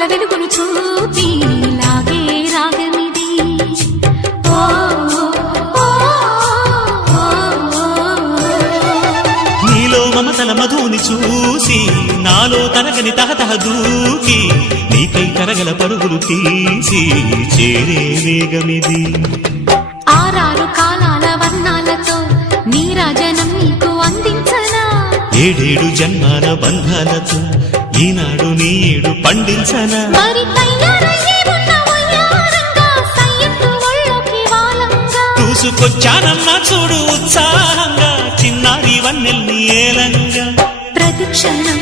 తలపుల వెలుగును చూపి లాగే రాగమిది. నీలో మమతల మధుని చూసి నాలో తరగని తహతహ దూకి నీకై తరగల పరుగులు తీసి చేరే వేగమిది. ఆరారు కాలాల వర్ణాలతో నీరాజనం నీకు అందించనా, ఏడేడు జన్మాల బంధాలతో ఈనాడు నీడు పండించనా. మరి తయారయ్యే ఉన్న వయ్యారంగా సయ్యత్తు ఒళ్ళోకి వాలంగా చూసుకొచ్చానమ్మా చూడు ఉత్సాహంగా చిన్నారి వన్నెల్ని ఏలంగా. ప్రతిక్షణం